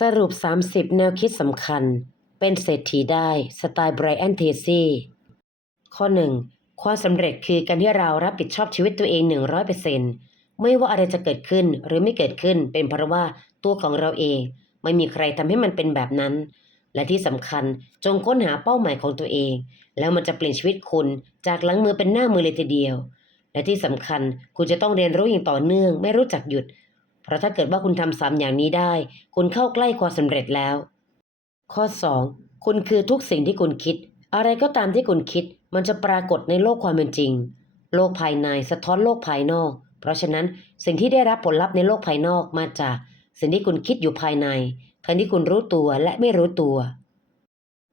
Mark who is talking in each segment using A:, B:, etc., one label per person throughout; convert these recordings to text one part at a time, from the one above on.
A: สรุป 30 แนวคิดสำคัญ เป็นเศรษฐีได้สไตล์ไบรอันเทซี่ข้อ 1. ความสำเร็จคือการที่เรารับผิดชอบชีวิตตัวเอง 100%ไม่ว่าอะไรจะเกิดขึ้นหรือไม่เกิดขึ้น เป็นเพราะว่าตัวของเราเอง ไม่มีใครทำให้มันเป็นแบบนั้น และที่สำคัญจงค้นหาเป้าหมายของตัวเอง แล้วมันจะเปลี่ยนชีวิตคุณจากหลังมือเป็นหน้ามือเลยทีเดียว และที่สำคัญคุณจะต้องเรียนรู้อย่างต่อเนื่อง ไม่รู้จักหยุด เพราะถ้าเกิดว่าคุณทำสามอย่างนี้ได้ คุณเข้าใกล้ความสำเร็จแล้ว ข้อ 2. คุณคือทุกสิ่งที่คุณคิด อะไรก็ตามที่คุณคิด มันจะปรากฏในโลกความเป็นจริง โลกภายในสะท้อนโลกภายนอก เพราะฉะนั้นสิ่งที่ได้รับผลลัพธ์ในโลกภายนอกมาจาก สิ่งที่คุณคิดอยู่ภายในทั้งที่คุณรู้ตัวและไม่รู้ตัว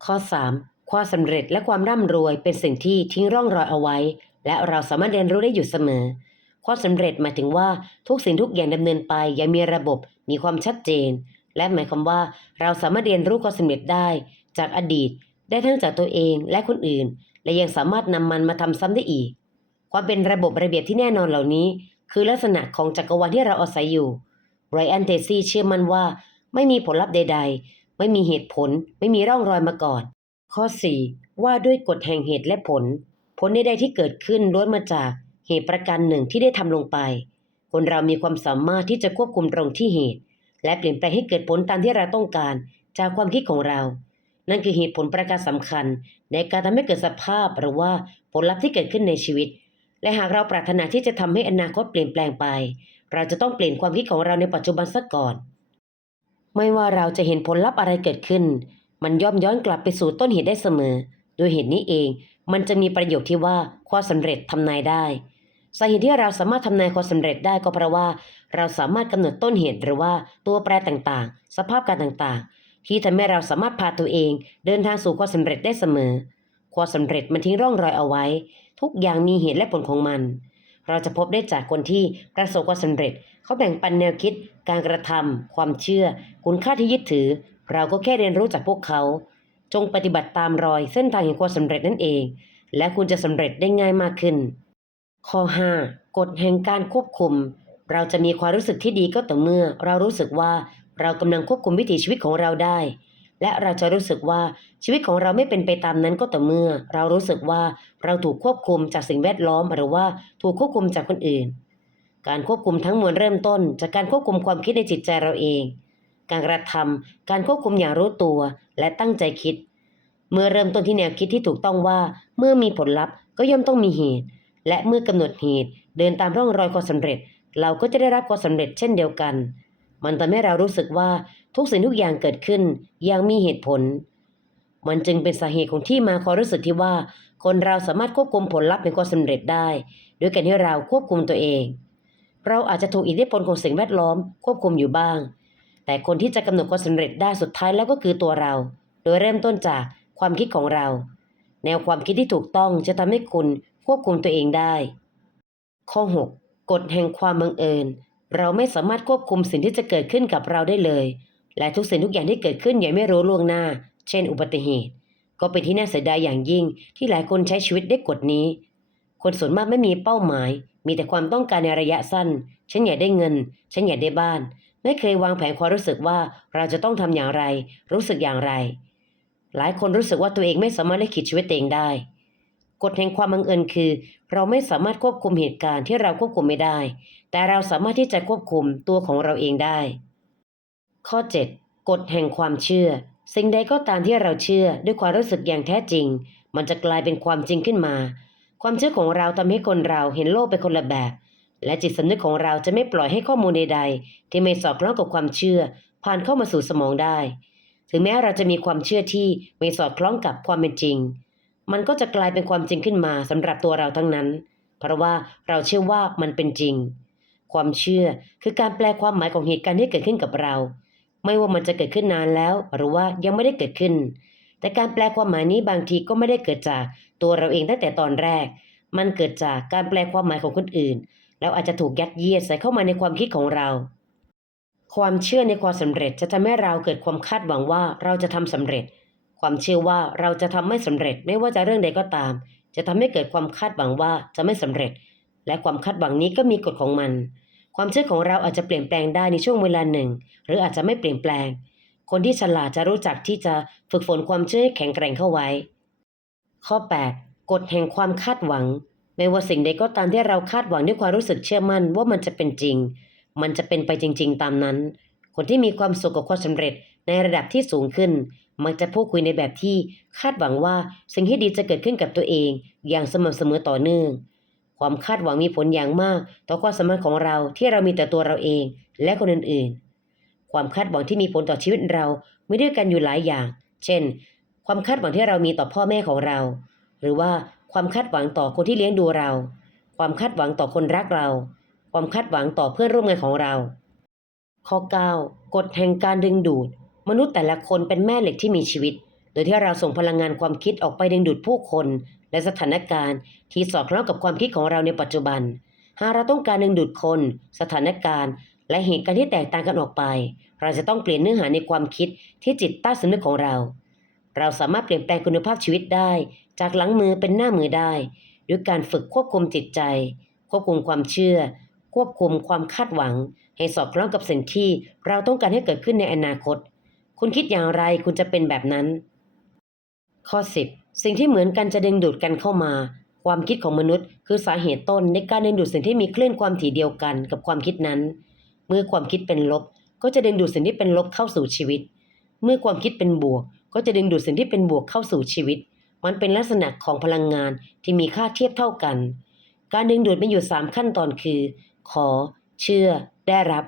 A: ข้อ 3. ความสำเร็จและความร่ำรวยเป็นสิ่งที่ทิ้งร่องรอยเอาไว้ และเราสามารถเรียนรู้ได้อยู่เสมอ ความสำเร็จหมายถึงว่าทุกสิ่งทุกอย่างดำเนินไปย่างมีระบบมีความชัดเจน และหมายความว่าเราสามารถเรียนรู้ความสำเร็จได้ จากอดีตได้ทั้งจากตัวเองและคนอื่น และยังสามารถนำมันมาทำซ้ำได้อีก ความเป็นระบบระเบียบที่แน่นอนเหล่านี้ คือลักษณะของจักรวาลที่เราอาศัยอยู่ไรอันเทซี่เชื่อมั่นว่า ไม่มีผลลัพธ์ใด ๆ ไม่มีเหตุผล ไม่มีร่องรอยมาก่อน ข้อ 4. ว่าด้วยกฎแห่งเหตุและผล ผลใดๆที่เกิดขึ้นล้วนมาจาก เหตุประการหนึ่งที่ได้ทำลงไป คนเรามีความสามารถที่จะควบคุมตรงที่เหตุ และเปลี่ยนแปลงให้เกิดผลตามที่เราต้องการจากความคิดของเรา นั่นคือเหตุผลประการสำคัญ ในการทำให้เกิดสภาพหรือว่าผลลัพธ์ที่เกิดขึ้นในชีวิต และหากเราปรารถนาที่จะทำให้อนาคตเปลี่ยนแปลงไป เราจะต้องเปลี่ยนความคิดของเราในปัจจุบันซะก่อน ไม่ว่าเราจะเห็นผลลัพธ์อะไรเกิดขึ้น มันย่อมย้อนกลับไปสู่ต้นเหตุได้เสมอ โดยเหตุนี้เองมันจะมีประโยคที่ว่าความสำเร็จทำนายได้ สาเหตุที่เราสามารถทำนายความสำเร็จได้ก็เพราะว่า เราสามารถกำหนดต้นเหตุหรือว่าตัวแปรต่างๆ สภาพการต่างๆ ที่ทำให้เราสามารถพาตัวเอง เดินทางสู่ความสำเร็จได้เสมอ ความสำเร็จมันทิ้งร่องรอยเอาไว้ ทุกอย่างมีเหตุและผลของมัน เราจะพบได้จากคนที่ประสบความสำเร็จ เขาแบ่งปันแนวคิด การกระทำความเชื่อ คุณค่าที่ยึดถือ เราก็แค่เรียนรู้จากพวกเขา จงปฏิบัติตามรอยเส้นทางแห่งความสำเร็จนั่นเอง และคุณจะสำเร็จได้ง่ายมากขึ้น ข้อ 5. กฎแห่งการควบคุม เราจะมีความรู้สึกที่ดีก็ต่อเมื่อ เรารู้สึกว่าเรากำลังควบคุมวิถีชีวิตของเราได้ และเราจะรู้สึกว่าชีวิตของเราไม่เป็นไปตามนั้นก็ต่อเมื่อ เรารู้สึกว่าเราถูกควบคุมจากสิ่งแวดล้อมหรือว่าถูกควบคุมจากคนอื่น การควบคุมทั้งมวลเริ่มต้น จากการควบคุมความคิดในจิตใจเราเอง การกระทำการควบคุมอย่างรู้ตัว และตั้งใจคิด เมื่อเริ่มต้นที่แนวคิดที่ถูกต้องว่า เมื่อมีผลลัพธ์ก็ย่อมต้องมีเหตุ และเมื่อกำหนดเหตุเดินตามร่องรอยความสำเร็จ เราก็จะได้รับความสำเร็จเช่นเดียวกัน มันทำให้เรารู้สึกว่าทุกสิ่งทุกอย่างเกิดขึ้นอย่างมีเหตุผล มันจึงเป็นสาเหตุของที่มาความรู้สึกที่ว่า คนเราสามารถควบคุมผลลัพธ์ในความสำเร็จได้ ด้วยการที่เราควบคุมตัวเอง เราอาจจะถูกอิทธิพลของสิ่งแวดล้อมควบคุมอยู่บ้าง แต่คนที่จะกำหนดความสำเร็จได้สุดท้ายแล้วก็คือตัวเรา โดยเริ่มต้นจากความคิดของเรา แนวความคิดที่ถูกต้องจะทำให้คุณ ควบคุมตัวเองได้ ข้อ 6 กฎแห่งความบังเอิญ เราไม่สามารถควบคุมสิ่งที่จะเกิดขึ้นกับเราได้เลย และทุกสิ่งทุกอย่างที่เกิดขึ้นอย่างไม่รู้ล่วงหน้า เช่น อุบัติเหตุ ก็เป็นที่น่าเสียดายอย่างยิ่งที่หลายคนใช้ชีวิตด้วยกฎนี้ คนส่วนมากไม่มีเป้าหมาย มีแต่ความต้องการในระยะสั้น ฉันอยากได้เงิน ฉันอยากได้บ้าน ไม่เคยวางแผนความรู้สึกว่าเราจะต้องทำอย่างไร รู้สึกอย่างไร หลายคนรู้สึกว่าตัวเองไม่สามารถได้ขีดชีวิตเองได้ กฎแห่งความบังเอิญคือ เราไม่สามารถควบคุมเหตุการณ์ที่เราควบคุมไม่ได้ แต่เราสามารถที่จะควบคุมตัวของเราเองได้ ข้อ 7 กฎแห่งความเชื่อ สิ่งใดก็ตามที่เราเชื่อด้วยความรู้สึกอย่างแท้จริง มันจะกลายเป็นความจริงขึ้นมา ความเชื่อของเราทำให้คนเราเห็นโลกเป็นคนละแบบ และจิตสำนึกของเราจะไม่ปล่อยให้ข้อมูลใดๆที่ไม่สอดคล้องกับความเชื่อ ผ่านเข้ามาสู่สมองได้ ถึงแม้เราจะมีความเชื่อที่ไม่สอดคล้องกับความเป็นจริง มันก็จะกลายเป็นความจริงขึ้นมาสำหรับตัวเราทั้งนั้น เพราะว่าเราเชื่อว่ามันเป็นจริง ความเชื่อคือการแปลความหมายของเหตุการณ์ที่เกิดขึ้นกับเรา ไม่ว่ามันจะเกิดขึ้นนานแล้ว หรือว่ายังไม่ได้เกิดขึ้น แต่การแปลความหมายนี้บางทีก็ไม่ได้เกิดจากตัวเราเองตั้งแต่ตอนแรก มันเกิดจากการแปลความหมายของคนอื่น แล้วอาจจะถูกยัดเยียดใส่เข้ามาในความคิดของเรา ความเชื่อในความสำเร็จจะทำให้เราเกิดความคาดหวังว่าเราจะทำสำเร็จ ความเชื่อว่าเราจะทำไม่สำเร็จไม่ว่าจะเรื่องใดก็ตาม จะทำให้เกิดความคาดหวังว่าจะไม่สำเร็จ และความคาดหวังนี้ก็มีกฎของมัน ความเชื่อของเราอาจจะเปลี่ยนแปลงได้ในช่วงเวลาหนึ่ง หรืออาจจะไม่เปลี่ยนแปลง คนที่ฉลาดจะรู้จักที่จะฝึกฝนความเชื่อให้แข็งแกร่งเข้าไว้ ข้อ 8 กฎแห่งความคาดหวัง ไม่ว่าสิ่งใดก็ตามที่เราคาดหวังด้วยความรู้สึกเชื่อมั่นว่ามันจะเป็นจริง มันจะเป็นไปจริง ๆ ตามนั้น คนที่มีความสุขกับความสำเร็จในระดับที่สูงขึ้น มักจะพูดคุยในแบบที่คาดหวังว่าสิ่งที่ดีจะเกิดขึ้นกับตัวเอง อย่างสม่ำเสมอต่อเนื่อง ความคาดหวังมีผลอย่างมาก ต่อความสามารถของเราที่เรามีแต่ตัวเราเองและคนอื่นๆ ความคาดหวังที่มีผลต่อชีวิตเราไม่ด้วยกันอยู่หลายอย่าง เช่น ความคาดหวังที่เรามีต่อพ่อแม่ของเรา หรือว่าความคาดหวังต่อคนที่เลี้ยงดูเรา ความคาดหวังต่อคนรักเรา ความคาดหวังต่อเพื่อนร่วมงานของเราข้อ9กฎแห่งการดึงดูด มนุษย์แต่ละคนเป็นแม่เหล็กที่มีชีวิต โดยที่เราส่งพลังงานความคิดออกไปดึงดูดผู้คน และสถานการณ์ที่สอดคล้องกับความคิดของเราในปัจจุบัน หากเราต้องการดึงดูดคน สถานการณ์ และเหตุการณ์ที่แตกต่างกันออกไป เราจะต้องเปลี่ยนเนื้อหาในความคิดที่จิตใต้สำนึกของเรา เราสามารถเปลี่ยนแปลงคุณภาพชีวิตได้ จากหลังมือเป็นหน้ามือได้ด้วยการฝึกควบคุมจิตใจ ควบคุมความเชื่อ ควบคุมความคาดหวัง ให้สอดคล้องกับสิ่งที่เราต้องการให้เกิดขึ้นในอนาคต คุณคิดอย่างไรคุณจะเป็นแบบนั้น ข้อ 10 สิ่งที่เหมือนกันจะดึงดูดกันเข้ามา ความคิดของมนุษย์ คือสาเหตุต้นในการดึงดูดสิ่งที่มีคลื่นความถี่เดียวกันกับความคิดนั้น เมื่อความคิดเป็นลบ ก็จะดึงดูดสิ่งที่เป็นลบเข้าสู่ชีวิต เมื่อความคิดเป็นบวก ก็จะดึงดูดสิ่งที่เป็นบวกเข้าสู่ชีวิต มันเป็นลักษณะของพลังงานที่มีค่าเทียบเท่ากัน การดึงดูดมีอยู่ 3 ขั้นตอนคือ ขอ เชื่อ ได้รับ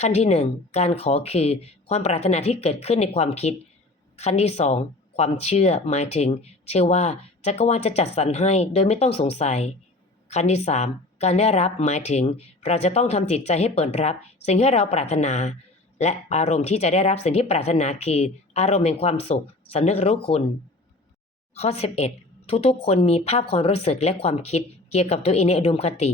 A: ขั้นที่ 1 การขอคือความปรารถนาที่เกิดขึ้นในความคิด ขั้นที่ 2 ความเชื่อหมายถึง เชื่อว่าจักรวาลจะจัดสรรให้โดยไม่ต้องสงสัย ขั้นที่ 3 การได้รับหมายถึง เราจะต้องทำจิตใจให้เปิดรับ สิ่งที่เราปรารถนา และอารมณ์ที่จะได้รับสิ่งที่ปรารถนาคือ อารมณ์แห่งความสุขสำนึกรู้คุณ ข้อ 11 ทุกๆ คนมีภาพความรู้สึกและความคิดเกี่ยวกับตัวเองในอุดมคติ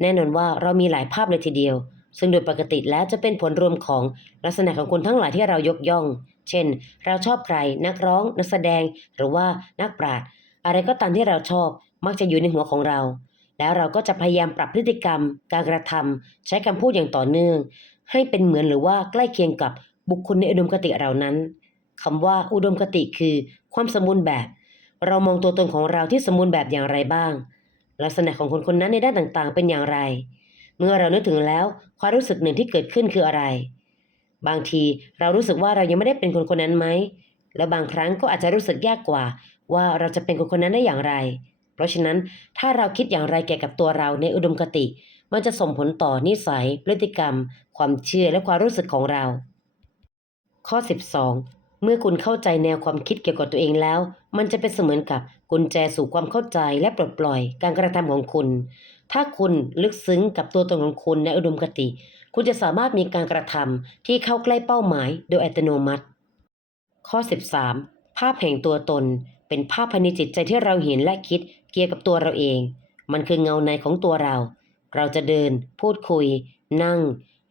A: แน่นอนว่าเรามีหลายภาพเลยทีเดียว ซึ่งโดยปกติแล้วจะเป็นผลรวมของลักษณะของคนทั้งหลายที่เรายกย่อง เช่น เราชอบใคร นักร้อง นักแสดง หรือว่านักปราชญ์อะไรก็ตามที่เราชอบ มักจะอยู่ในหัวของเรา แล้วเราก็จะพยายามปรับพฤติกรรม การกระทำใช้คำพูดอย่างต่อเนื่อง ให้เป็นเหมือนหรือว่าใกล้เคียงกับบุคคลในอุดมคติเรานั้นคำว่าอุดมคติคือ ความสมบูรณ์แบบ เรามองตัวตนของเราที่สมบูรณ์แบบอย่างไรบ้าง ลักษณะของคนคนนั้นในด้านต่างๆ เป็นอย่างไร เมื่อเรานึกถึงแล้วความรู้สึกหนึ่งที่เกิดขึ้นคืออะไร บางทีเรารู้สึกว่าเรายังไม่ได้เป็นคนคนนั้นไหม และบางครั้งก็อาจจะรู้สึกยากกว่า ว่าเราจะเป็นคนคนนั้นได้อย่างไร เพราะฉะนั้นถ้าเราคิดอย่างไรเกี่ยวกับตัวเราในอุดมคติ มันจะส่งผลต่อนิสัย พฤติกรรม ความเชื่อและความรู้สึกของเรา ข้อ 12 เมื่อคุณเข้าใจแนวความคิดเกี่ยวกับตัวเองแล้ว มันจะเป็นเสมือนกับกุญแจสู่ความเข้าใจและปลดปล่อยการกระทำของคุณ ถ้าคุณลึกซึ้งกับตัวตนของคุณในอุดมคติ คุณจะสามารถมีการกระทำที่เข้าใกล้เป้าหมายโดยอัตโนมัติ ข้อ 13 ภาพแห่งตัวตน เป็นภาพภายในจิตใจที่เราเห็นและคิดเกี่ยวกับตัวเราเอง มันคือเงาในของตัวเรา เราจะเดิน พูดคุย นั่ง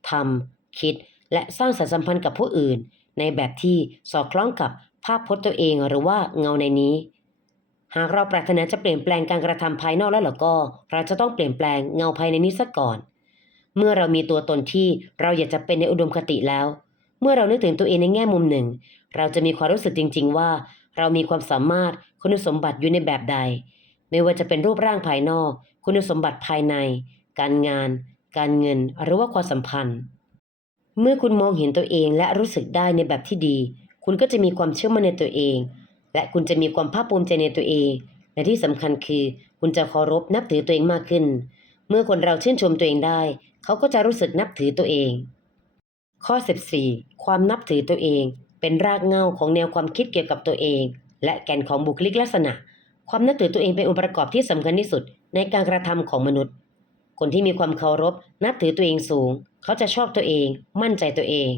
A: ทำคิด และสร้างสายสัมพันธ์กับผู้อื่น ในแบบที่สอดคล้องกับภาพพจน์ตัวเองหรือว่าเงาในนี้ หากเราปรารถนาจะเปลี่ยนแปลงการกระทำภายนอกแล้วล่ะก็ เราจะต้องเปลี่ยนแปลงเงาภายในนี้ซะก่อน เมื่อเรามีตัวตนที่เราอยากจะเป็นในอุดมคติแล้ว เมื่อเรานึกถึงตัวเองในแง่มุมหนึ่ง เราจะมีความรู้สึกจริง ๆ ว่า เรามีความสามารถคุณสมบัติอยู่ในแบบใด ไม่ว่าจะเป็นรูปร่างภายนอก คุณสมบัติภายใน การงาน การเงินหรือว่าความสัมพันธ์ เมื่อคุณมองเห็นตัวเองและรู้สึกได้ในแบบที่ดี คุณก็จะมีความเชื่อมั่นในตัวเอง และคุณจะมีความภาคภูมิใจในตัวเอง และที่สำคัญคือ คุณจะเคารพนับถือตัวเองมากขึ้น เมื่อคนเราชื่นชมตัวเองได้ เขาก็จะรู้สึกนับถือตัวเอง ข้อ 14 ความนับถือตัวเอง เป็นรากเหง้าของแนวความคิดเกี่ยวกับตัวเอง และแก่นของบุคลิกลักษณะ ความนับถือตัวเองเป็นองค์ประกอบที่สำคัญที่สุดในการกระทำของมนุษย์ คนที่มีความเคารพนับถือตัวเองสูง เขาจะชอบตัวเอง มั่นใจตัวเอง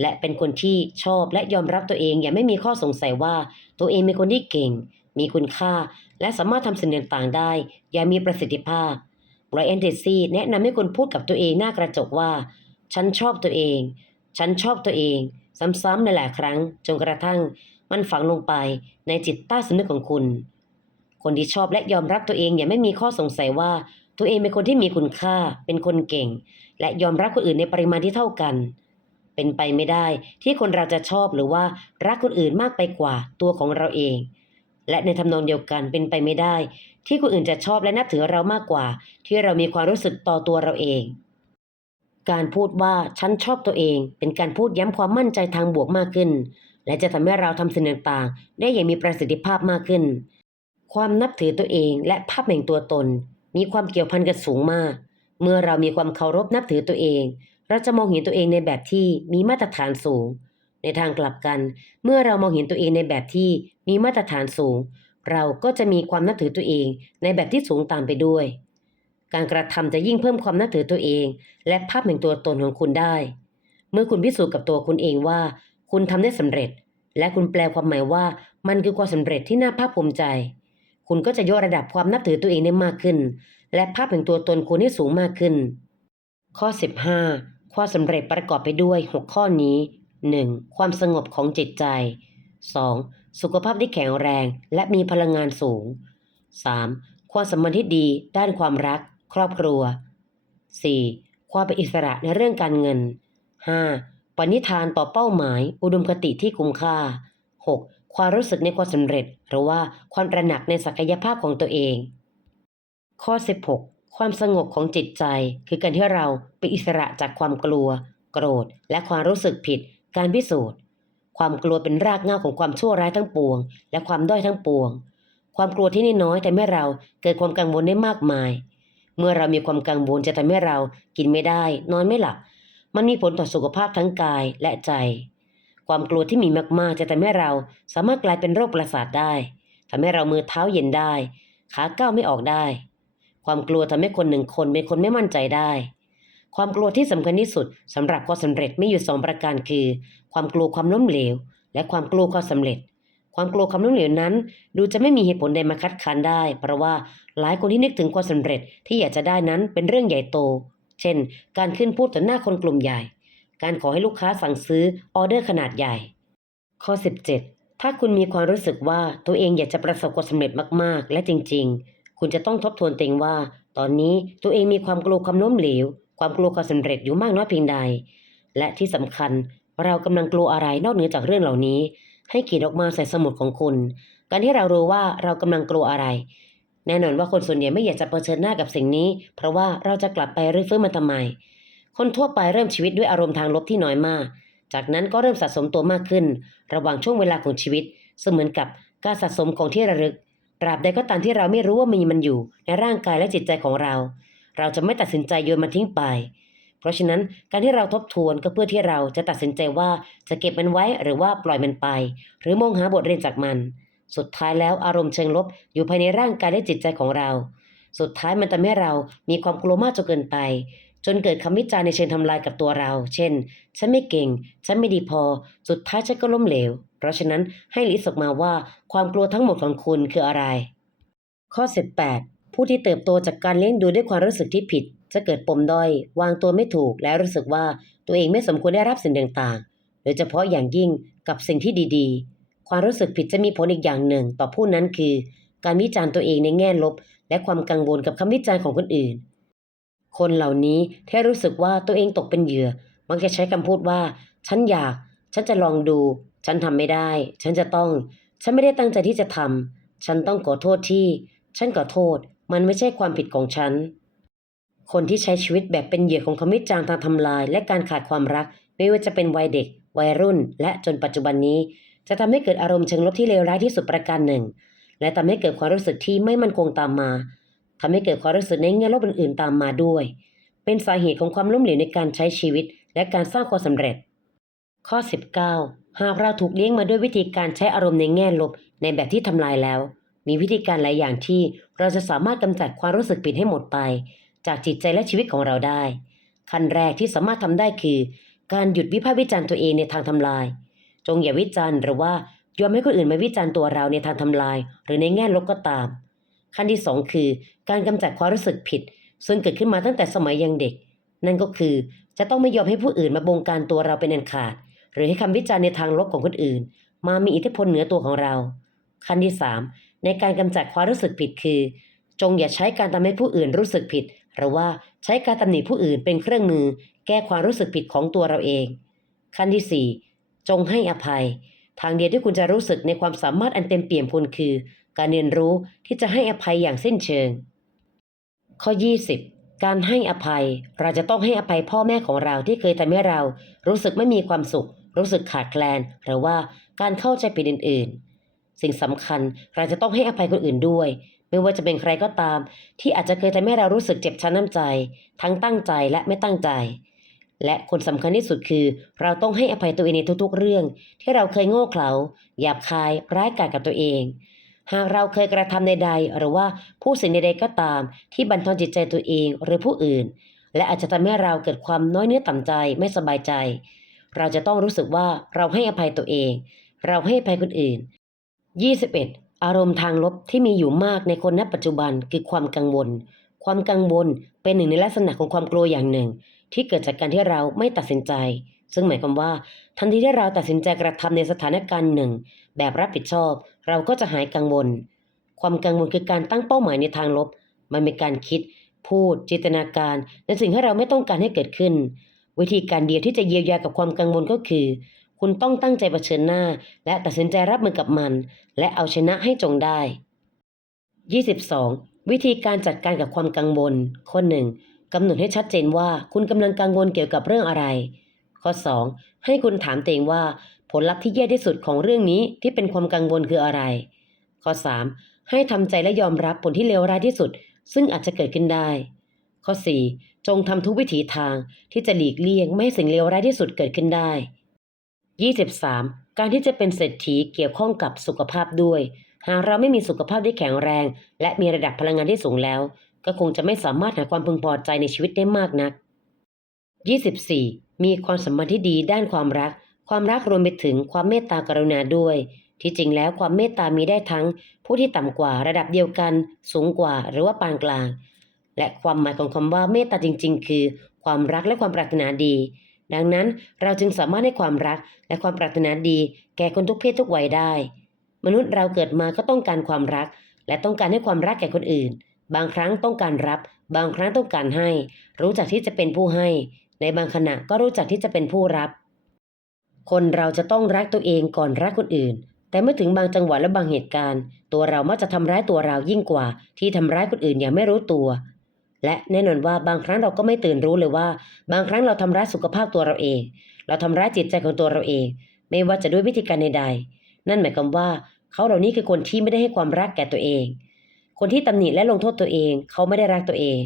A: และเป็นคนที่ชอบและยอมรับตัวเองอย่างไม่มีข้อสงสัยว่าตัวเองเป็นคนที่เก่ง มีคุณค่า และสามารถทำสิ่งต่างๆได้อย่างมีประสิทธิภาพไรอันเทซี่แนะนำให้คนพูดกับตัวเองหน้ากระจกว่า ฉันชอบตัวเอง ฉันชอบตัวเอง ซ้ำๆในหลายครั้งจนกระทั่ง มันฝังลงไปในจิตใต้สำนึกของคุณ คนที่ชอบและยอมรับตัวเองอย่าไม่มีข้อสงสัยว่า ตัวเองเป็นคนที่มีคุณค่า เป็นคนเก่ง และยอมรับคนอื่นในปริมาณที่เท่ากันเเป็นไปไม่ได้ที่คนเราจะชอบหรือว่ารักคนอื่นมากไปกว่าตัวของเราเอง และในทำนองเดียวกันเป็นไปไม่ได้ ที่คนอื่นจะชอบและนับถือเรามากกว่า ที่เรามีความรู้สึกต่อตัวเราเอง การพูดว่าฉันชอบตัวเอง เป็นการพูดย้ำความมั่นใจทางบวกมากขึ้น และจะทำให้เราทำสิ่งต่างๆ ได้อย่างมีประสิทธิภาพมากขึ้น ความนับถือตัวเองและภาพแห่งตัวตน มีความเกี่ยวพันกันสูงมาก เมื่อเรามีความเคารพนับถือตัวเอง เราจะมองเห็นตัวเองในแบบที่มีมาตรฐานสูง ในทางกลับกัน เมื่อเรามองเห็นตัวเองในแบบที่มีมาตรฐานสูง เราก็จะมีความนับถือตัวเองในแบบที่สูงตามไปด้วย การกระทำจะยิ่งเพิ่มความนับถือตัวเอง และภาพแห่งตัวตนของคุณได้ เมื่อคุณพิสูจน์กับตัวคุณเองว่า คุณทำได้สำเร็จ และคุณแปลความหมายว่า มันคือความสำเร็จที่น่าภาคภูมิใจ คุณก็จะยกระดับความนับถือตัวเองได้มากขึ้น และภาพแห่งตัวตนคุณให้สูงมากขึ้น ข้อ 15 ความสำเร็จประกอบไปด้วย 6 ข้อนี้ 1. ความสงบของจิตใจ 2. สุขภาพที่แข็งแรงและมีพลังงานสูง 3. ความสัมพันธ์ที่ดีด้านความรัก ครอบครัว 4. ความเป็นอิสระในเรื่องการเงิน 5. ปณิธานต่อเป้าหมาย อุดมคติที่คุ้มค่า 6. ความรู้สึกในความสำเร็จ หรือว่าความตระหนักในศักยภาพของตัวเอง ข้อ 16 ความสงบของจิตใจคือการที่เราเป็นอิสระจากความกลัว โกรธ และความรู้สึกผิด การพิสูจน์ ความกลัวเป็นรากเหง้าของความชั่วร้ายทั้งปวง และความด้อยทั้งปวง ความกลัวที่น้อยแต่ให้เราเกิดความกังวลได้มากมาย เมื่อเรามีความกังวลจะทำให้เรากินไม่ได้ นอนไม่หลับ มันมีผลต่อสุขภาพทั้งกายและใจ ความกลัวที่มีมากๆ จะทำให้เราสามารถกลายเป็นโรคประสาทได้ทำให้เรามือเท้าเย็นได้ ขาก้าวไม่ออกได้ ความกลัวทำให้คนหนึ่งคนเป็นคนไม่มั่นใจได้ ความกลัวที่สำคัญที่สุดสำหรับความสำเร็จไม่อยู่สองประการคือ ความกลัวความล้มเหลว และความกลัวความสำเร็จ ความกลัวความล้มเหลวนั้น ดูจะไม่มีเหตุผลใดมาคัดค้านได้ เพราะว่าหลายคนที่นึกถึงความสำเร็จที่อยากจะได้นั้นเป็นเรื่องใหญ่โต เช่น การขึ้นพูดต่อหน้าคนกลุ่มใหญ่ การขอให้ลูกค้าสั่งซื้อออเดอร์ขนาดใหญ่ ข้อ 17ถ้าคุณมีความรู้สึกว่าตัวเองอยากจะประสบความสำเร็จมาก ๆ และจริงๆ คุณจะต้องทบทวนตัวเองว่า ตอนนี้ตัวเองมีความกลัวความล้มเหลว ความกลัวความสำเร็จอยู่มากน้อยเพียงใด และที่สำคัญเรากำลังกลัวอะไรนอกเหนือจากเรื่องเหล่านี้ ให้เขียนออกมาใส่สมุดของคุณ การที่เรารู้ว่าเรากำลังกลัวอะไร แน่นอนว่าคนส่วนใหญ่ไม่อยากจะเผชิญหน้ากับสิ่งนี้ เพราะว่าเราจะกลับไปรื้อฟื้นมันทำไม คนทั่วไปเริ่มชีวิตด้วยอารมณ์ทางลบที่น้อยมาก จากนั้นก็เริ่มสะสมตัวมากขึ้น ระหว่างช่วงเวลาของชีวิต เสมือนกับการสะสมของที่ระลึก ตราบใดก็ตามที่เราไม่รู้ว่ามีมันอยู่ในร่างกายและจิตใจของเรา เราจะไม่ตัดสินใจโยนมันทิ้งไป เพราะฉะนั้นการที่เราทบทวนก็เพื่อที่เราจะตัดสินใจว่าจะเก็บมันไว้หรือว่าปล่อยมันไป หรือมองหาบทเรียนจากมัน สุดท้ายแล้วอารมณ์เชิงลบอยู่ภายในร่างกายและจิตใจของเรา สุดท้ายมันทำให้เรามีความกลัวมากจนเกินไป จนเกิดคำวิจารณ์ในเชิงทำลายกับตัวเรา เช่น ฉันไม่เก่ง ฉันไม่ดีพอ สุดท้ายฉันก็ล้มเหลว ราะฉะนั้นให้ลิสต์ออกมาว่าความกลัวทั้งหมดของคุณคืออะไร ข้อ 18 ผู้ที่เติบโตจากการเลี้ยงดูด้วยความรู้สึกที่ผิด จะเกิดปมด้อย วางตัวไม่ถูกและรู้สึกว่าตัวเองไม่สมควรได้รับสิ่งต่างๆ โดยเฉพาะอย่างยิ่งกับสิ่งที่ดีๆ ความรู้สึกผิดจะมีผลอีกอย่างหนึ่ง ต่อผู้นั้นคือ การวิจารณ์ตัวเองในแง่ลบ และความกังวลกับคำวิจารณ์ของคนอื่น คนเหล่านี้แค่รู้สึกว่าตัวเองตกเป็นเหยื่อ มักจะใช้คำพูดว่า ฉันอยาก ฉันจะลองดู ฉันทำไม่ได้ ฉันจะต้อง ฉันไม่ได้ตั้งใจที่จะทำ ฉันต้องขอโทษที่ ฉันขอโทษ มันไม่ใช่ความผิดของฉัน คนที่ใช้ชีวิตแบบเป็นเหยื่อของคำวิจารณ์ทางทำลาย และการขาดความรัก ไม่ว่าจะเป็นวัยเด็ก วัยรุ่น และจนปัจจุบันนี้ จะทำให้เกิดอารมณ์เชิงลบที่เลวร้ายที่สุดประการหนึ่ง และทำให้เกิดความรู้สึกที่ไม่มั่นคงตามมาทำให้เกิดความรู้สึกในแง่ลบอื่นๆ ตามมาด้วย เป็นสาเหตุของความล้มเหลวในการใช้ชีวิต และการสร้างความสำเร็จ ข้อ 19 หากเราถูกเลี้ยงมาด้วยวิธีการใช้อารมณ์ในแง่ลบในแบบที่ทำลายแล้ว มีวิธีการหลายอย่างที่เราจะสามารถกำจัดความรู้สึกผิดให้หมดไป จากจิตใจและชีวิตของเราได้ ขั้นแรกที่สามารถทำได้คือ การหยุดวิพากษ์วิจารณ์ตัวเองในทางทำลาย จงอย่าวิจารณ์หรือว่ายอมให้คนอื่นมาวิจารณ์ตัวเราในทางทำลาย หรือในแง่ลบก็ตาม ขั้นที่สองคือ การกำจัดความรู้สึกผิด ซึ่งเกิดขึ้นมาตั้งแต่สมัยยังเด็ก นั่นก็คือจะต้องไม่ยอมให้ผู้อื่นมาบงการตัวเราเป็นอันขาด หรือให้คำวิจารณ์ในทางลบของคนอื่น มามีอิทธิพลเหนือตัวของเรา ขั้นที่ 3 ในการกำจัดความรู้สึกผิดคือ จงอย่าใช้การทำให้ผู้อื่นรู้สึกผิด หรือว่าใช้การตำหนิผู้อื่นเป็นเครื่องมือ แก้ความรู้สึกผิดของตัวเราเอง ขั้นที่ 4 จงให้อภัย ทางเดียวที่คุณจะรู้สึกในความสามารถอันเต็มเปี่ยมคุณคือ การเรียนรู้ที่จะให้อภัยอย่างสิ้นเชิง ข้อ 20การให้อภัย เราจะต้องให้อภัยพ่อแม่ของเราที่เคยทำให้เรารู้สึกไม่มีความสุข รู้สึกขาดแคลน หรือว่าการเข้าใจผิดอื่น ๆ สิ่งสำคัญเราจะต้องให้อภัยคนอื่นด้วย ไม่ว่าจะเป็นใครก็ตาม ที่อาจจะเคยทำให้เรารู้สึกเจ็บช้ำน้ำใจ ทั้งตั้งใจและไม่ตั้งใจ และคนสำคัญที่สุดคือ เราต้องให้อภัยตัวเองในทุกๆ เรื่อง ที่เราเคยโง่เขลาหยาบคายร้ายกาจกับตัวเองหากเราเคยกระทำใดๆ หรือว่าผู้สิ่งใดๆก็ตาม ที่บั่นทอนจิตใจตัวเองหรือผู้อื่น และอาจจะทำให้เราเกิดความน้อยเนื้อต่ำใจไม่สบายใจ เราจะต้องรู้สึกว่าเราให้อภัยตัวเอง เราให้อภัยคนอื่น 21. อารมณ์ทางลบที่มีอยู่มากในคนณปัจจุบันคือความกังวล ความกังวลเป็นหนึ่งในลักษณะของความกลัวอย่างหนึ่ง ที่เกิดจากการที่เราไม่ตัดสินใจ ซึ่งหมายความว่า ทันทีที่เราตัดสินใจกระทำในสถานการณ์หนึ่ง แบบรับผิดชอบ เราก็จะหายกังวล ความกังวลคือการตั้งเป้าหมายในทางลบ มันเป็นการคิด พูด จินตนาการในสิ่งที่เราไม่ต้องการให้เกิดขึ้น วิธีการเดียวที่จะเยียวยากับความกังวลก็คือ คุณต้องตั้งใจเผชิญหน้า และตัดสินใจรับมือกับมัน และเอาชนะให้จงได้ 22. วิธีการจัดการกับความกังวล ข้อ 1. กำหนดให้ชัดเจนว่าคุณกำลังกังวลเกี่ยวกับเรื่องอะไร ข้อ 2. ให้คุณถามตัวเองว่า ผลลัพธ์ที่แย่ที่สุดของเรื่องนี้ที่เป็นความกังวลคืออะไร ข้อ 3. ให้ทำใจและยอมรับผลที่เลวร้ายที่สุด ซึ่งอาจจะเกิดขึ้นได้ ข้อ 4. จงทำทุกวิถีทางที่จะหลีกเลี่ยงไม่ให้สิ่งเลวร้ายที่สุดเกิดขึ้นได้ 23. การที่จะเป็นเศรษฐีเกี่ยวข้องกับสุขภาพด้วย หากเราไม่มีสุขภาพที่แข็งแรง และมีระดับพลังงานที่สูงแล้ว ก็คงจะไม่สามารถหาความพึงพอใจในชีวิตได้มากนัก 24. มีความสัมพันธ์ที่ดีด้านความรัก ความรักรวมไปถึงความเมตตากรุณาด้วย ที่จริงแล้วความเมตตามีได้ทั้ง ผู้ที่ต่ำกว่าระดับเดียวกัน สูงกว่าหรือว่าปานกลาง และความหมายของคำว่าเมตตาจริง ๆ คือความรักและความปรารถนาดี ดังนั้นเราจึงสามารถให้ความรักและความปรารถนาดี แก่คนทุกเพศทุกวัยได้ มนุษย์เราเกิดมาก็ต้องการความรัก และต้องการให้ความรักแก่คนอื่น บางครั้งต้องการรับบางครั้งต้องการให้ รู้จักที่จะเป็นผู้ให้ ในบางขณะก็รู้จักที่จะเป็นผู้รับ คนเราจะต้องรักตัวเองก่อนรักคนอื่น แต่เมื่อถึงบางจังหวะและบางเหตุการณ์ ตัวเรามักจะทำร้ายตัวเรายิ่งกว่า ที่ทำร้ายคนอื่นอย่างไม่รู้ตัว และแน่นอนว่าบางครั้งเราก็ไม่ตื่นรู้เลยว่า บางครั้งเราทำร้ายสุขภาพตัวเราเอง เราทำร้ายจิตใจของตัวเราเอง ไม่ว่าจะด้วยวิธีการใดๆ นั่นหมายความว่าเขาเหล่านี้คือคนที่ไม่ได้ให้ความรักแก่ตัวเอง คนที่ตำหนิและลงโทษตัวเอง เขาไม่ได้รักตัวเอง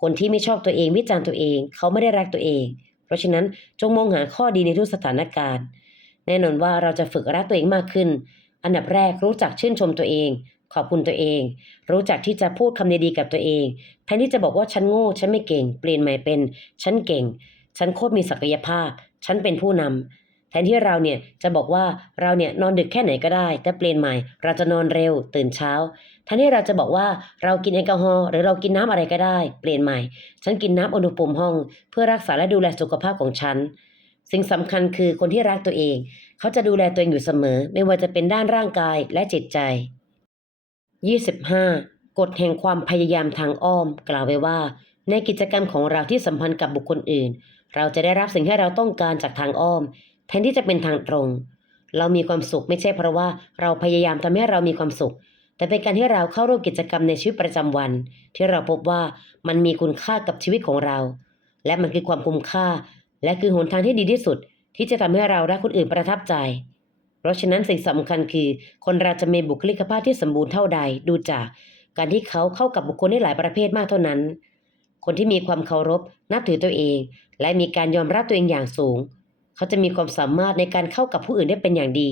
A: คนที่ไม่ชอบตัวเองวิจารณ์ตัวเอง เขาไม่ได้รักตัวเอง เพราะฉะนั้นจงมองหาข้อดีในทุกสถานการณ์ แน่นอนว่าเราจะฝึกรักตัวเองมากขึ้น อันดับแรกรู้จักชื่นชมตัวเอง ขอบคุณตัวเอง รู้จักที่จะพูดคำดีๆกับตัวเอง แทนที่จะบอกว่าฉันโง่ ฉันไม่เก่ง เปลี่ยนใหม่เป็น ฉันเก่ง ฉันโคตรมีศักยภาพ ฉันเป็นผู้นำแทนที่เราเนี่ยจะบอกว่าเราเนี่ยนอนดึกแค่ไหนก็ได้ แต่เปลี่ยนใหม่ เราจะนอนเร็ว ตื่นเช้าแทนที่เราจะบอกว่าเรากินแอลกอฮอล์หรือเรากินน้ำอะไรก็ได้ เปลี่ยนใหม่ ฉันกินน้ำอุณหภูมิห้อง เพื่อรักษาและดูแลสุขภาพของฉันสิ่งสำคัญคือคนที่รักตัวเอง เขาจะดูแลตัวเองอยู่เสมอ ไม่ว่าจะเป็นด้านร่างกายและจิตใจ 25. กฎแห่งความพยายามทางอ้อม กล่าวไว้ว่า ในกิจกรรมของเราที่สัมพันธ์กับบุคคลอื่น เราจะได้รับสิ่งที่เราต้องการจากทางอ้อม แทนที่จะเป็นทางตรง เรามีความสุขไม่ใช่เพราะว่าเราพยายามทำให้เรามีความสุข แต่เป็นการที่เราเข้าร่วมกิจกรรมในชีวิตประจำวัน ที่เราพบว่ามันมีคุณค่ากับชีวิตของเรา และมันคือความคุ้มค่า และคือหนทางที่ดีที่สุด ที่จะทำให้เราและคนอื่นประทับใจ เพราะฉะนั้นสิ่งสำคัญคือ คนเราจะมีบุคลิกภาพที่สมบูรณ์เท่าใด ดูจากการที่เขาเข้ากับบุคคลได้หลายประเภทมากเท่านั้น คนที่มีความเคารพ นับถือตัวเอง และมีการยอมรับตัวเองอย่างสูง เขาจะมีความสามารถในการเข้ากับผู้อื่นได้เป็นอย่างดี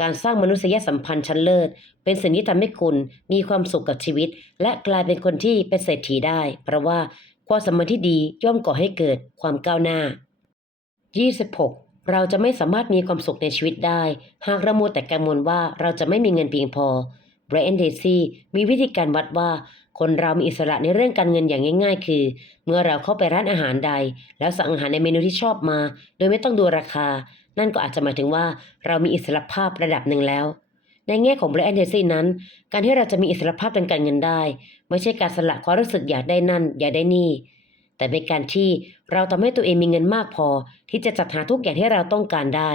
A: การสร้างมนุษยสัมพันธ์ชั้นเลิศ เป็นสิ่งที่ทำให้คุณมีความสุขกับชีวิต และกลายเป็นคนที่เป็นเศรษฐีได้ เพราะว่าความสัมพันธ์ที่ดีย่อมก่อให้เกิดความก้าวหน้า 26. เราจะไม่สามารถมีความสุขในชีวิตได้ หากเรามัวแต่กังวลว่าเราจะไม่มีเงินเพียงพอไบรอันเดซี่มีวิธีการวัดว่า คนเรามีอิสระในเรื่องการเงินอย่างง่าย ๆ คือ เมื่อเราเข้าไปร้านอาหารใด แล้วสั่งอาหารในเมนูที่ชอบมา โดยไม่ต้องดูราคา นั่นก็อาจจะหมายถึงว่าเรามีอิสระภาพระดับหนึ่งแล้ว ในแง่ของไบรอันเดซี่นั้น การที่เราจะมีอิสระภาพทางการเงินได้ ไม่ใช่การสละความรู้สึกอยากได้นั่น อยากได้นี่ แต่เป็นการที่เราทำให้ตัวเองมีเงินมากพอ ที่จะจัดหาทุกอย่างที่เราต้องการได้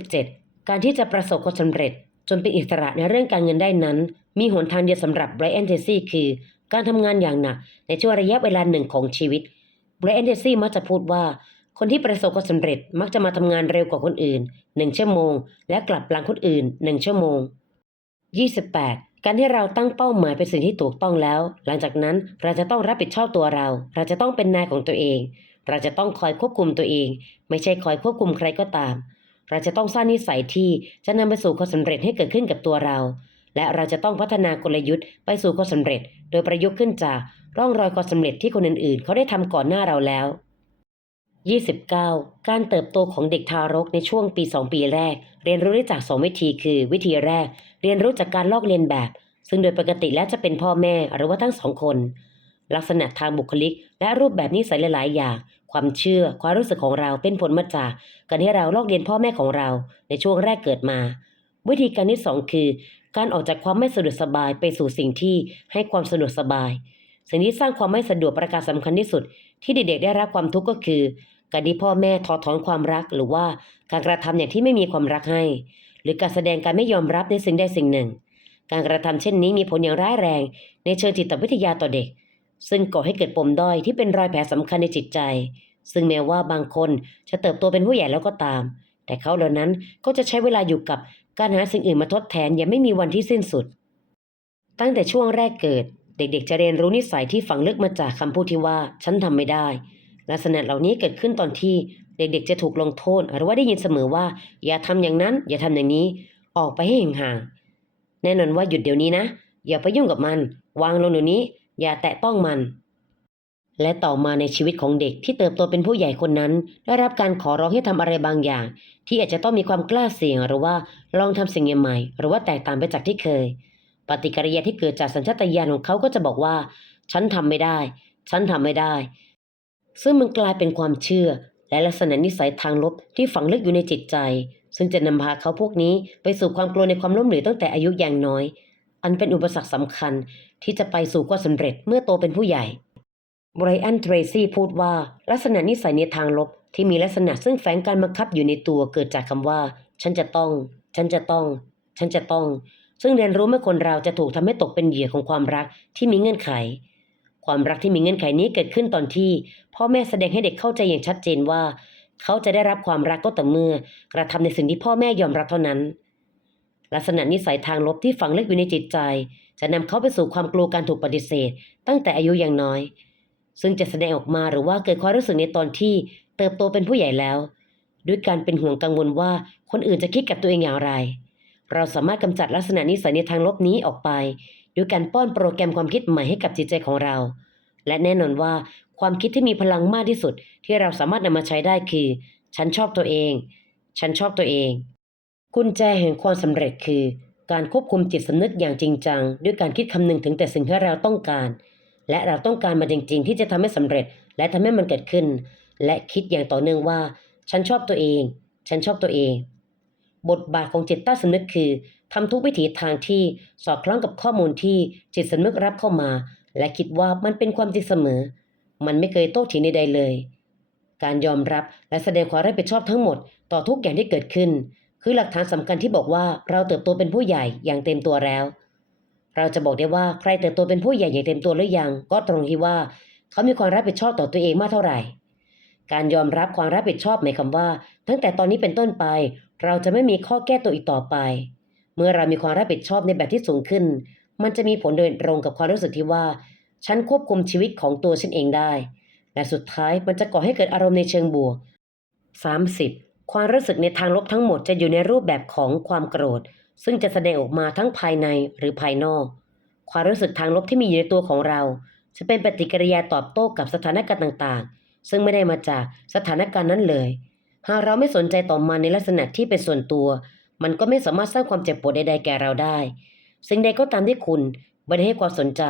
A: 27. การที่จะประสบความสำเร็จ จนเป็นอิสระในเรื่องการเงินได้นั้น มีหนทางเดียวสำหรับไบรอันเทซี่คือ การทำงานอย่างหนักในช่วงระยะเวลาหนึ่งของชีวิตไบรอันเทซี่มักจะพูดว่า คนที่ประสบความสำเร็จมักจะมาทำงานเร็วกว่าคนอื่น 1 ชั่วโมง และกลับหลังคนอื่น 1 ชั่วโมง 28. การที่เราตั้งเป้าหมายเป็นสิ่งที่ถูกต้องแล้ว หลังจากนั้นเราจะต้องรับผิดชอบตัวเรา เราจะต้องเป็นนายของตัวเอง เราจะต้องคอยควบคุมตัวเอง ไม่ใช่คอยควบคุมใครก็ตาม เราจะต้องสร้างนิสัยที่จะนำไปสู่ความสำเร็จให้เกิดขึ้นกับตัวเรา และเราจะต้องพัฒนากลยุทธ์ไปสู่ความสำเร็จ โดยประยุกต์ขึ้นจากร่องรอยความสำเร็จที่คนอื่นๆ เขาได้ทำก่อนหน้าเราแล้ว 29. การเติบโตของเด็กทารกในช่วงปี 2 ปีแรก เรียนรู้ได้จาก 2 วิธีคือ วิธีแรก เรียนรู้จากการลอกเลียนแบบ ซึ่งโดยปกติแล้วจะเป็นพ่อแม่หรือว่าทั้งสองคน ลักษณะทางบุคลิก และรูปแบบนิสัยหลาย ๆ อย่าง ความเชื่อความรู้สึกของเราเป็นผลมาจากการที่เราลอกเลียนพ่อแม่ของเรา ในช่วงแรกเกิดมา วิธีการที่สองคือ การออกจากความไม่สะดวกสบายไปสู่สิ่งที่ให้ความสะดวกสบาย สิ่งที่สร้างความไม่สะดวกประการสำคัญที่สุด ที่เด็กๆได้รับความทุกข์ก็คือ การที่พ่อแม่ถอดถอนความรัก หรือว่าการกระทำอย่างที่ไม่มีความรักให้ หรือการแสดงการไม่ยอมรับในสิ่งใดสิ่งหนึ่ง การกระทำเช่นนี้มีผลอย่างร้ายแรง ในเชิงจิตวิทยาต่อเด็ก ซึ่งก่อให้เกิดปมด้อยที่เป็นรอยแผลสำคัญในจิตใจ ซึ่งแม้ว่าบางคนจะเติบโตเป็นผู้ใหญ่แล้วก็ตาม แต่เขาเหล่านั้นก็จะใช้เวลาอยู่กับการหาสิ่งอื่นมาทดแทนอย่างไม่มีวันที่สิ้นสุด ตั้งแต่ช่วงแรกเกิด เด็กๆ จะเรียนรู้นิสัยที่ฝังลึกมาจากคำพูดที่ว่า ฉันทำไม่ได้ ลักษณะเหล่านี้เกิดขึ้นตอนที่ เด็กๆจะถูกลงโทษ หรือว่าได้ยินเสมอว่า อย่าทำอย่างนั้น อย่าทำอย่างนี้ ออกไปให้ห่างๆแน่นอนว่าหยุดเดี๋ยวนี้นะ อย่าไปยุ่งกับมัน วางลงเดี๋ยวนี้ อย่าแตะต้องมัน และต่อมาในชีวิตของเด็กที่เติบโตเป็นผู้ใหญ่คนนั้น ได้รับการขอร้องให้ทำอะไรบางอย่าง ที่อาจจะต้องมีความกล้าเสี่ยงหรือว่าลองทำสิ่งใหม่หรือว่าแตกต่างไปจากที่เคย ปฏิกิริยาที่เกิดจากสัญชาตญาณของเขาก็จะบอกว่า ฉันทำไม่ได้ ฉันทำไม่ได้ซึ่งมันกลายเป็นความเชื่อ และลักษณะนิสัยทางลบที่ฝังลึกอยู่ในจิตใจ ซึ่งจะนำพาเขาพวกนี้ไปสู่ความกลัวในความล้มเหลวตั้งแต่อายุอยังน้อย อันเป็นอุปสรรคสำคัญที่จะไปสู่ความสำเร็จเมื่อโตเป็นผู้ใหญ่ไบรอันเทรซี่พูดว่า ลักษณะนิสัยในทางลบที่มีลักษณะซึ่งแฝงการบังคับอยู่ในตัวเกิดจากคำว่า ฉันจะต้อง ฉันจะต้อง ฉันจะต้อง ซึ่งเรียนรู้เมื่อคนเราจะถูกทำให้ตกเป็นเหยื่อของความรักที่มีเงื่อนไข ความรักที่มีเงื่อนไขนี้เกิดขึ้นตอนที่ พ่อแม่แสดงให้เด็กเข้าใจอย่างชัดเจนว่า เขาจะได้รับความรักก็ต่อเมื่อ กระทำในสิ่งที่พ่อแม่ยอมรับเท่านั้น ลักษณะนิสัยทางลบที่ฝังลึกอยู่ในจิตใจ จะนำเขาไปสู่ความกลัวการถูกปฏิเสธ ตั้งแต่อายุยังน้อย ซึ่งจะแสดงออกมาหรือว่าเกิดความรู้สึกในตอนที่ เติบโตเป็นผู้ใหญ่แล้ว ด้วยการเป็นห่วงกังวลว่าคนอื่นจะคิดกับตัวเองอย่างไร เราสามารถกำจัดลักษณะนิสัยในทางลบนี้ออกไป ด้วยการป้อนโปรแกรมความคิดใหม่ให้กับจิตใจของเรา และแน่นอนว่าความคิดที่มีพลังมากที่สุดที่เราสามารถนำมาใช้ได้คือ ฉันชอบตัวเอง ฉันชอบตัวเอง กุญแจแห่งความสำเร็จคือ การควบคุมจิตสำนึกอย่างจริงจัง ด้วยการคิดคำนึงถึงแต่สิ่งที่เราต้องการ และเราต้องการมาจริง ๆ ที่จะทำให้สำเร็จ และทำให้มันเกิดขึ้น และคิดอย่างต่อเนื่องว่า ฉันชอบตัวเอง ฉันชอบตัวเอง บทบาทของจิตใต้สำนึกคือทำทุกวิถีทางที่สอดคล้องกับข้อมูลที่จิตสำนึกรับเข้ามา และคิดว่ามันเป็นความจริงเสมอ มันไม่เคยโต้เถียงใดๆเลย การยอมรับและแสดงความรับผิดชอบทั้งหมดต่อทุกอย่างที่เกิดขึ้น คือหลักฐานสำคัญที่บอกว่าเราเติบโตเป็นผู้ใหญ่อย่างเต็มตัวแล้ว เราจะบอกได้ว่าใครเติบโตเป็นผู้ใหญ่อย่างเต็มตัวหรือยัง ก็ตรงที่ว่า เขามีความรับผิดชอบต่อตัวเองมากเท่าไหร่การยอมรับความรับผิดชอบหมายความว่า ตั้งแต่ตอนนี้เป็นต้นไป เราจะไม่มีข้อแก้ตัวอีกต่อไป เมื่อเรามีความรับผิดชอบในแบบที่สูงขึ้น มันจะมีผลโดยตรงกับความรู้สึกที่ว่า ฉันควบคุมชีวิตของตัวฉันเองได้ และสุดท้ายมันจะก่อให้เกิดอารมณ์ในเชิงบวก 30. ความรู้สึกในทางลบทั้งหมดจะอยู่ในรูปแบบของความโกรธ ซึ่งจะแสดงออกมาทั้งภายในหรือภายนอก ความรู้สึกทางลบที่มีอยู่ในตัวของเรา จะเป็นปฏิกิริยาตอบโต้กับสถานการณ์ต่างๆ ซึ่งไม่ได้มาจากสถานการณ์นั้นเลย หากเราไม่สนใจต่อมันในลักษณะที่เป็นส่วนตัว มันก็ไม่สามารถสร้างความเจ็บปวดใดๆแก่เราได้ สิ่งใดก็ตามที่คุณไม่ได้ให้ความสนใจ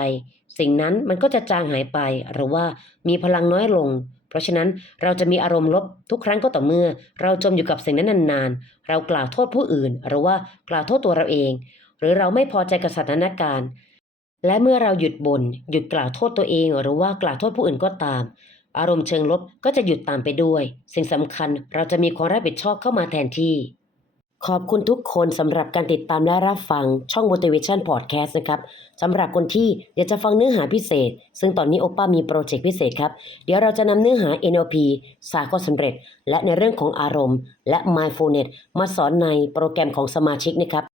A: สิ่งนั้นมันก็จะจางหายไป หรือว่ามีพลังน้อยลง เพราะฉะนั้นเราจะมีอารมณ์ลบทุกครั้งก็ต่อเมื่อ เราจมอยู่กับสิ่งนั้นนานๆ เรากล่าวโทษผู้อื่น หรือว่ากล่าวโทษตัวเราเอง หรือเราไม่พอใจกับสถานการณ์และเมื่อเราหยุดบน่นหยุดกล่าวโทษตัวเองหรือว่ากล่าวโทษผู้อื่นก็ตาม อารมณ์เชิงลบก็จะหยุดตามไปด้วย สิ่งสำคัญเราจะมีความรับผิดชอบเข้ามาแทนที่ ขอบคุณทุกคนสำหรับการติดตามและรับฟังช่อง Motivation Podcast นะครับสำหรับคนที่อยากจะฟังเนื้อหาพิเศษ ซึ่งตอนนี้โอป้ามีโปรเจกต์พิเศษครับ เดี๋ยวเราจะนำเนื้อหา NLP สายก็สำเร็จ และในเรื่องของอารมณ์ และ Mindfulness มาสอนในโปรแกรมของสมาชิกนะครับ